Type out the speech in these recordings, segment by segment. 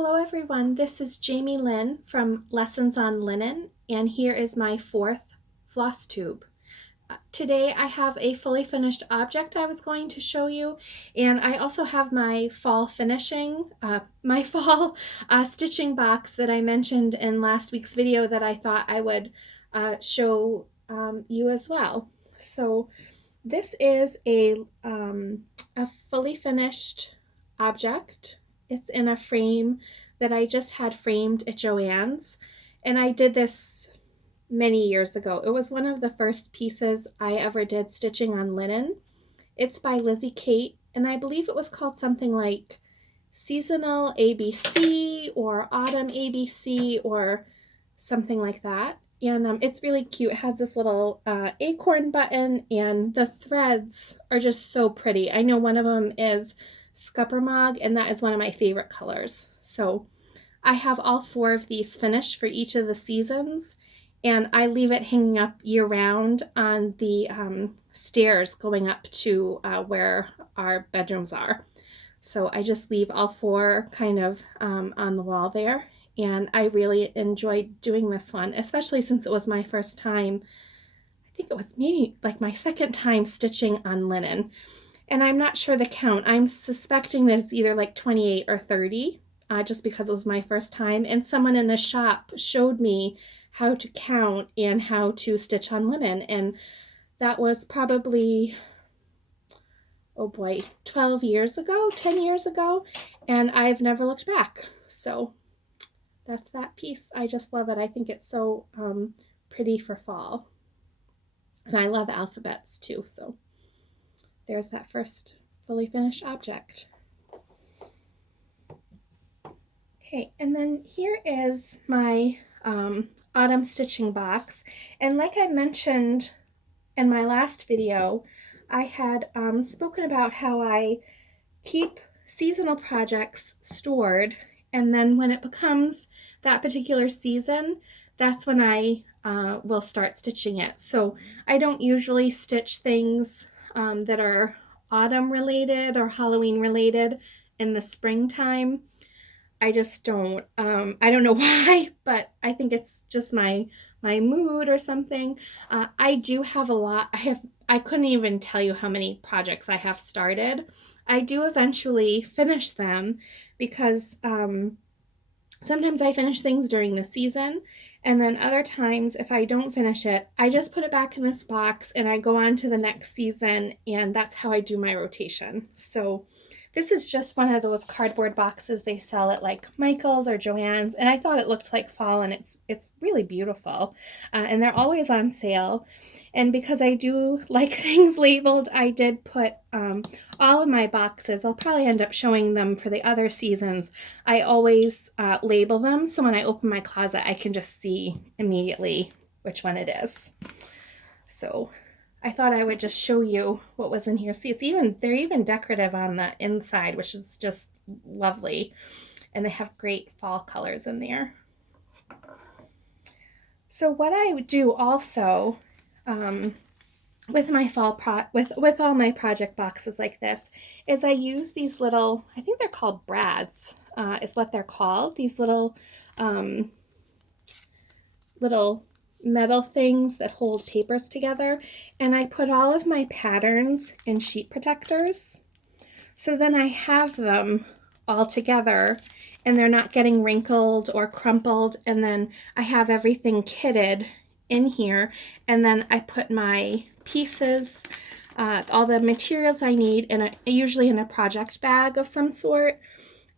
Hello everyone, this is Jaime Lyn from Lessons on Linen, and here is my fourth floss tube. Today I have a fully finished object I was going to show you, and I also have my fall stitching box that I mentioned in last week's video that I thought I would show you as well. So this is a fully finished object. It's in a frame that I just had framed at Joann's, and I did this many years ago. It was one of the first pieces I ever did stitching on linen. It's by Lizzie Kate, and I believe it was called something like Seasonal ABC or Autumn ABC or something like that. And it's really cute. It has this little acorn button, and the threads are just so pretty. I know one of them is Scuppermog, and that is one of my favorite colors. So I have all four of these finished for each of the seasons, and I leave it hanging up year round on the stairs going up to where our bedrooms are. So I just leave all four kind of on the wall there. And I really enjoyed doing this one, especially since it was my first time. I think it was maybe like my second time stitching on linen. And I'm not sure the count. I'm suspecting that it's either like 28 or 30, just because it was my first time. And someone in the shop showed me how to count and how to stitch on linen. And that was probably, oh boy, 12 years ago, 10 years ago. And I've never looked back. So that's that piece. I just love it. I think it's so pretty for fall. And I love alphabets too. So there's that first fully finished object. Okay, and then here is my autumn stitching box. And like I mentioned in my last video, I had spoken about how I keep seasonal projects stored, and then when it becomes that particular season, that's when I will start stitching it. So I don't usually stitch things that are autumn related or Halloween related in the springtime. I just don't. I don't know why, but I think it's just my mood or something. I do have a lot. I couldn't even tell you how many projects I have started. I do eventually finish them because sometimes I finish things during the season, and then other times if I don't finish it, I just put it back in this box and I go on to the next season, and that's how I do my rotation. So this is just one of those cardboard boxes they sell at like Michael's or Joann's, and I thought it looked like fall, and it's really beautiful, and they're always on sale. And because I do like things labeled, I did put all of my boxes. I'll probably end up showing them for the other seasons. I always label them, so when I open my closet, I can just see immediately which one it is. So I thought I would just show you what was in here. See, they're even decorative on the inside, which is just lovely. And they have great fall colors in there. So what I do also with my with all my project boxes like this is I use these little, I think they're called brads, is what they're called. These little metal things that hold papers together, and I put all of my patterns in sheet protectors, so then I have them all together and they're not getting wrinkled or crumpled, and then I have everything kitted in here, and then I put my pieces, all the materials I need, usually in a project bag of some sort,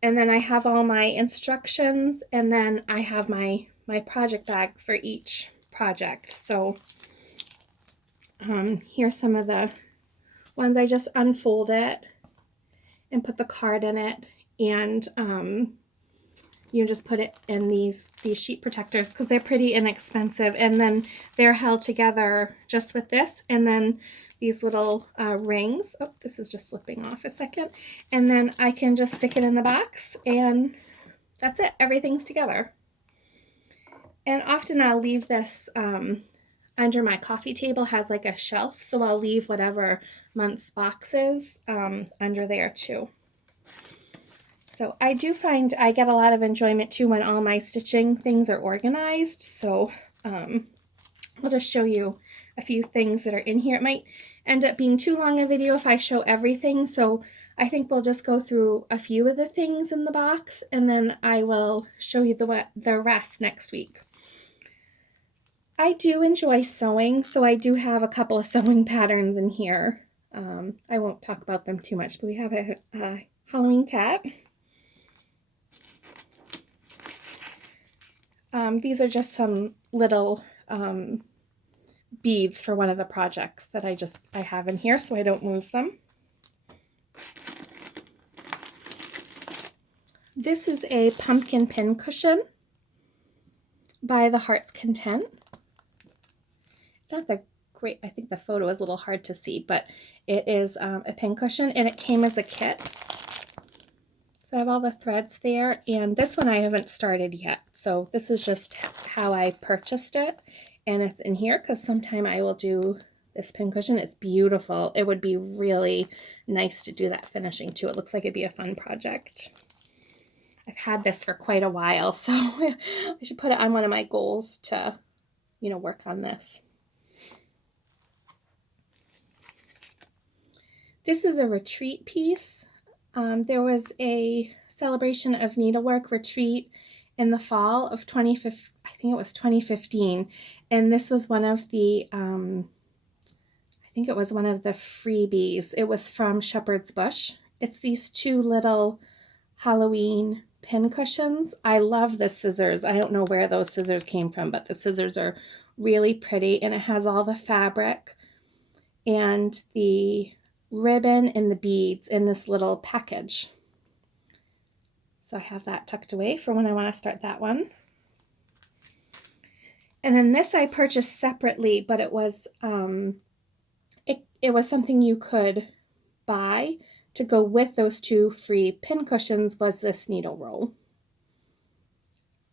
and then I have all my instructions, and then I have my project bag for each project. So here's some of the ones. I just unfold it and put the card in it, and you just put it in these sheet protectors because they're pretty inexpensive, and then they're held together just with this, and then these little rings. Oh, this is just slipping off a second, and then I can just stick it in the box, and that's it. Everything's together. And often I'll leave this under my coffee table, has like a shelf, so I'll leave whatever month's boxes under there too. So I do find I get a lot of enjoyment too when all my stitching things are organized. So I'll just show you a few things that are in here. It might end up being too long a video if I show everything, so I think we'll just go through a few of the things in the box, and then I will show you the rest next week. I do enjoy sewing, so I do have a couple of sewing patterns in here. I won't talk about them too much, but we have a Halloween cat. These are just some little beads for one of the projects that I have in here so I don't lose them. This is a pumpkin pin cushion by the Heart's Content. It's not the great, I think the photo is a little hard to see, but it is a pin cushion and it came as a kit. So I have all the threads there, and this one I haven't started yet. So this is just how I purchased it, and it's in here because sometime I will do this pin cushion. It's beautiful. It would be really nice to do that finishing too. It looks like it'd be a fun project. I've had this for quite a while, so I should put it on one of my goals to, you know, work on this. This is a retreat piece. There was a celebration of needlework retreat in the fall of I think it was 2015, and this was one of the I think it was one of the freebies. It was from Shepherd's Bush. It's these two little Halloween pin cushions. I love the scissors. I don't know where those scissors came from, but the scissors are really pretty, and it has all the fabric and the ribbon and the beads in this little package. So I have that tucked away for when I want to start that one. And then this I purchased separately, but it was it was something you could buy to go with those two free pin cushions, was this needle roll.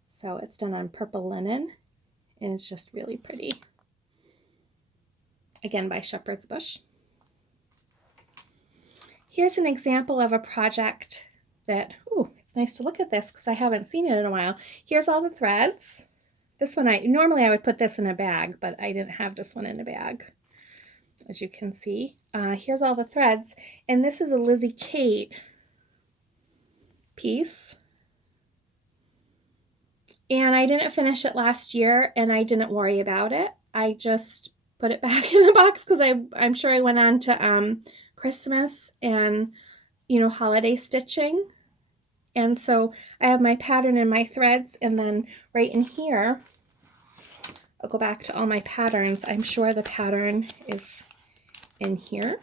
So it's done on purple linen, and it's just really pretty. Again, by Shepherd's Bush. Here's an example of a project that, ooh, it's nice to look at this because I haven't seen it in a while. Here's all the threads. This one, normally I would put this in a bag, but I didn't have this one in a bag, as you can see. Here's all the threads, and this is a Lizzie Kate piece. And I didn't finish it last year, and I didn't worry about it. I just put it back in the box because I'm sure I went on to Christmas and, you know, holiday stitching. And so I have my pattern and my threads, and then right in here, I'll go back to all my patterns. I'm sure the pattern is in here.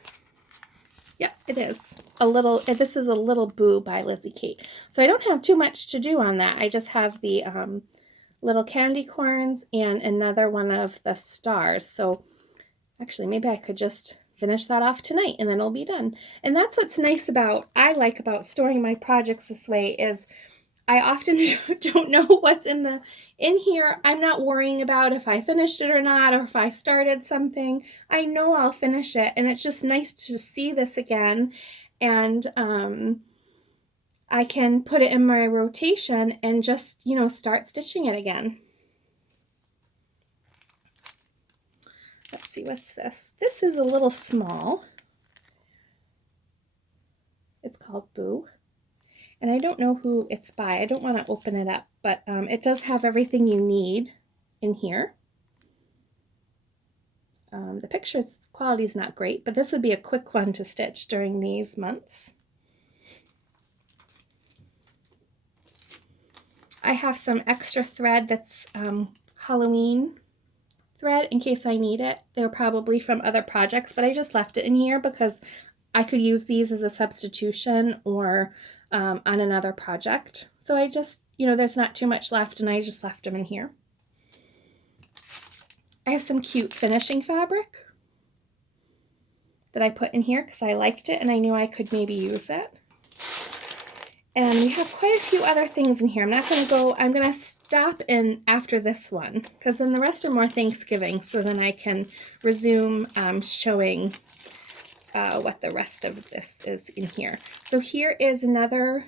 Yep, it is. This is a Little Boo by Lizzie Kate. So I don't have too much to do on that. I just have the little candy corns and another one of the stars. So actually, maybe I could just finish that off tonight and then it'll be done. And that's what's nice I like about storing my projects this way is I often don't know what's in here. I'm not worrying about if I finished it or not, or if I started something. I know I'll finish it, and it's just nice to see this again, and I can put it in my rotation and just, you know, start stitching it again. Let's see, what's this? This is a little small. It's called Boo. And I don't know who it's by. I don't want to open it up, but it does have everything you need in here. The picture's quality is not great, but this would be a quick one to stitch during these months. I have some extra thread that's Halloween thread in case I need it. They're probably from other projects, but I just left it in here because I could use these as a substitution or on another project. So I just, you know, there's not too much left, and I just left them in here. I have some cute finishing fabric that I put in here because I liked it and I knew I could maybe use it. And we have quite a few other things in here. I'm going to stop in after this one because then the rest are more Thanksgiving, so then I can resume showing what the rest of this is in here. So here is another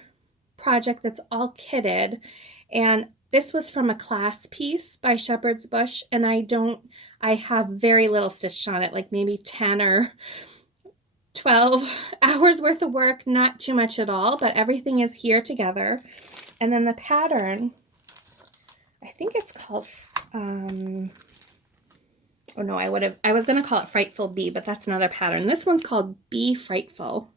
project that's all kitted, and this was from a class piece by Shepherd's Bush, and I have very little stitched on it, like maybe 10 or 12 hours worth of work, not too much at all, but everything is here together. And then the pattern, I think it's called, oh no, I was going to call it Frightful Bee, but that's another pattern. This one's called Be Frightful.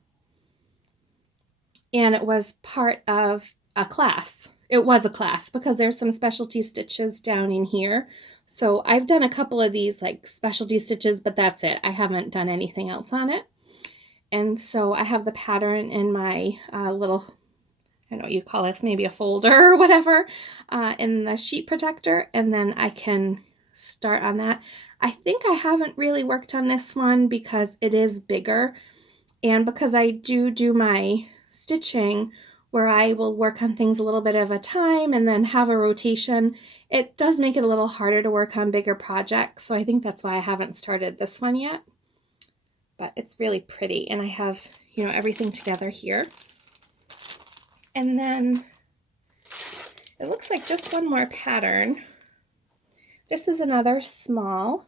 And it was part of a class. It was a class because there's some specialty stitches down in here. So I've done a couple of these like specialty stitches, but that's it. I haven't done anything else on it. And so I have the pattern in my little, I don't know what you call this, maybe a folder or whatever, in the sheet protector, and then I can start on that. I think I haven't really worked on this one because it is bigger, and because I do my stitching where I will work on things a little bit at a time and then have a rotation, it does make it a little harder to work on bigger projects, so I think that's why I haven't started this one yet. But it's really pretty, and I have, you know, everything together here. And then it looks like just one more pattern. This is another small.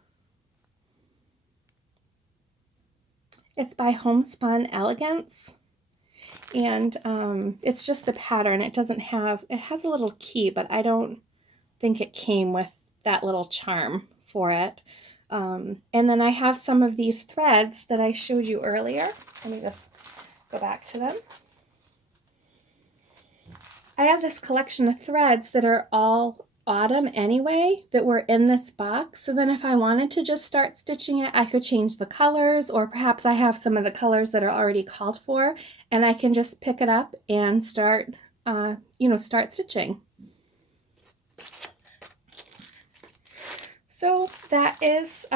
It's by Homespun Elegance, and it's just the pattern. It doesn't have, it has a little key, but I don't think it came with that little charm for it. And then I have some of these threads that I showed you earlier. Let me just go back to them. I have this collection of threads that are all autumn anyway that were in this box. So then if I wanted to just start stitching it, I could change the colors, or perhaps I have some of the colors that are already called for and I can just pick it up and start, start stitching. So that is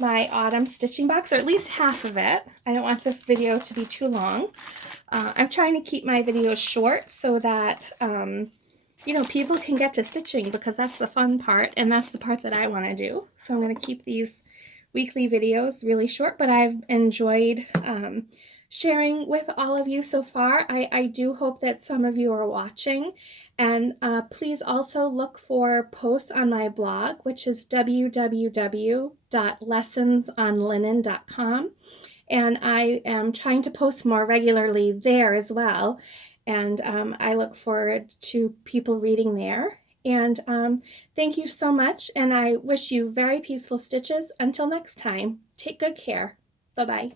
my autumn stitching box, or at least half of it. I don't want this video to be too long. I'm trying to keep my videos short so that, people can get to stitching, because that's the fun part, and that's the part that I want to do. So I'm going to keep these weekly videos really short, but I've enjoyed sharing with all of you so far. I do hope that some of you are watching, and please also look for posts on my blog, which is www.lessonsonlinen.com, and I am trying to post more regularly there as well, and I look forward to people reading there. And thank you so much, and I wish you very peaceful stitches. Until next time, take good care. Bye-bye.